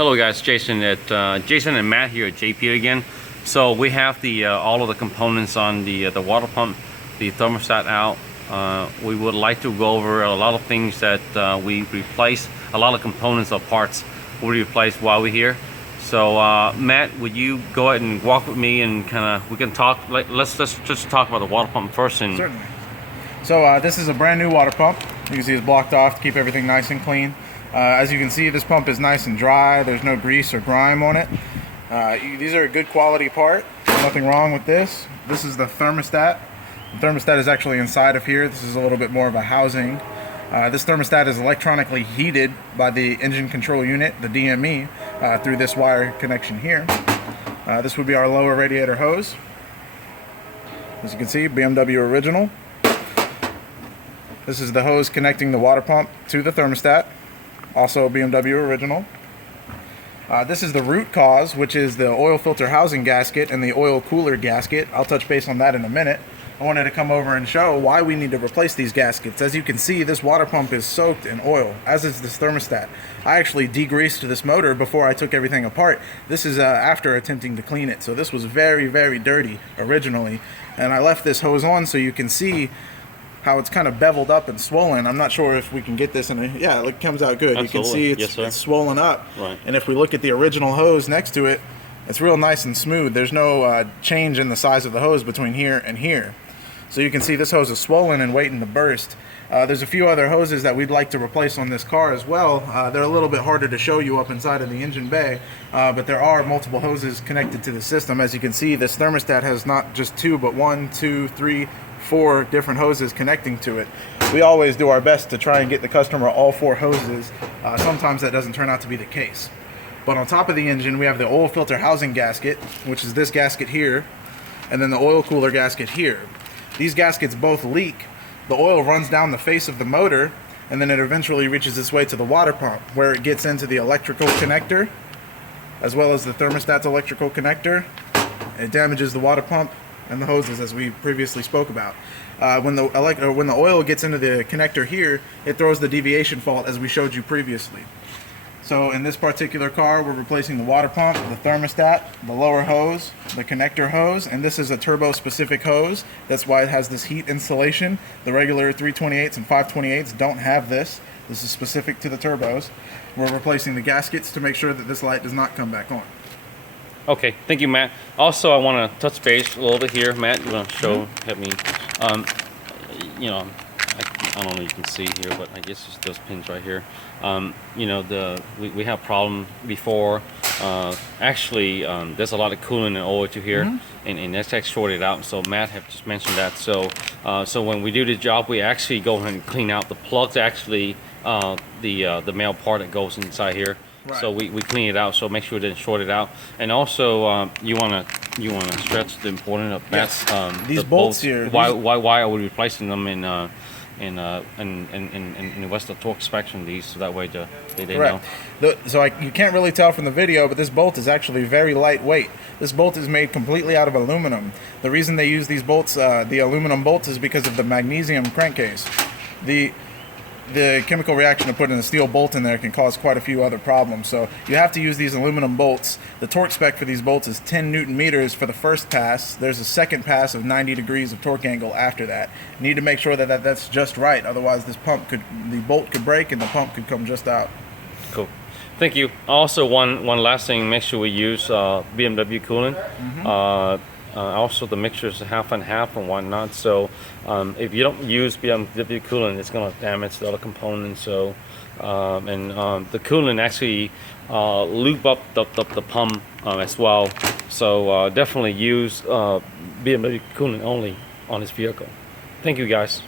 Hello guys, Jason and Matt here at JP again. So we have the all of the components on the water pump, the thermostat out. We would like to go over a lot of things that we replaced, a lot of components or parts we replaced while we're here. So Matt, would you go ahead and walk with me and we can talk, let's just talk about the water pump first. And certainly. So this is a brand new water pump. You can see it's blocked off to keep everything nice and clean. As you can see, this pump is nice and dry. There's no grease or grime on it. These are a good quality part. Nothing wrong with this. This is the thermostat. The thermostat is actually inside of here. This is a little bit more of a housing. This thermostat is electronically heated by the engine control unit, the DME, through this wire connection here. This would be our lower radiator hose. As you can see, BMW original. This is the hose connecting the water pump to the thermostat. Also BMW original. This is the root cause, which is the oil filter housing gasket and the oil cooler gasket. I'll touch base on that in a minute. I wanted to come over and show why we need to replace these gaskets. As you can see, this water pump is soaked in oil, as is this thermostat. I actually degreased this motor before I took everything apart. This is after attempting to clean it. So this was very, very dirty originally. And I left this hose on so you can see how it's kind of beveled up and swollen. I'm not sure if we can get this in a, yeah, it comes out good. Absolutely. You can see it's swollen up. Right. And if we look at the original hose next to it, it's real nice and smooth. There's no change in the size of the hose between here and here. So you can see this hose is swollen and waiting to burst. There's a few other hoses that we'd like to replace on this car as well. They're a little bit harder to show you up inside of the engine bay, but there are multiple hoses connected to the system. As you can see, this thermostat has not just two, but 1, 2, 3, 4 different hoses connecting to it. We always do our best to try and get the customer all 4 hoses. Sometimes that doesn't turn out to be the case. But on top of the engine, we have the oil filter housing gasket, which is this gasket here, and then the oil cooler gasket here. These gaskets both leak. The oil runs down the face of the motor, and then it eventually reaches its way to the water pump, where it gets into the electrical connector, as well as the thermostat's electrical connector. It damages the water pump and the hoses, as we previously spoke about. When the oil gets into the connector here, it throws the deviation fault, as we showed you previously. So in this particular car, we're replacing the water pump, the thermostat, the lower hose, the connector hose, and this is a turbo-specific hose. That's why it has this heat insulation. The regular 328s and 528s don't have this. This is specific to the turbos. We're replacing the gaskets to make sure that this light does not come back on. okay, thank you, Matt. Also, I want to touch base a little bit here. Matt, you want to show, help me. You know, I don't know if you can see here, but I guess it's those pins right here. You know, we have problem before. Actually, there's a lot of coolant and oil to here, and that's actually shorted out. So Matt have just mentioned that. So so when we do the job, we actually go ahead and clean out the plugs. Actually, the male part that goes inside here. Right. So we clean it out. So make sure it didn't short it out. And also, you wanna stress the importance of Matt's these bolts here. Why are we replacing them in what's the torque spectrum these, so that way they know. You can't really tell from the video, but this bolt is actually very lightweight. This bolt is made completely out of aluminum. The reason they use these bolts, the aluminum bolts, is because of the magnesium crankcase. The chemical reaction to putting a steel bolt in there can cause quite a few other problems. So you have to use these aluminum bolts. The torque spec for these bolts is 10 Newton meters for the first pass. There's a second pass of 90 degrees of torque angle after that. You need to make sure that that's just right. Otherwise, the bolt could break and the pump could come just out. Cool. Thank you. Also, one last thing, make sure we use BMW coolant. Also, the mixture is half and half and whatnot. So if you don't use BMW coolant, it's going to damage the other components. So the coolant actually lube up the pump as well. So definitely use BMW coolant only on this vehicle. Thank you, guys.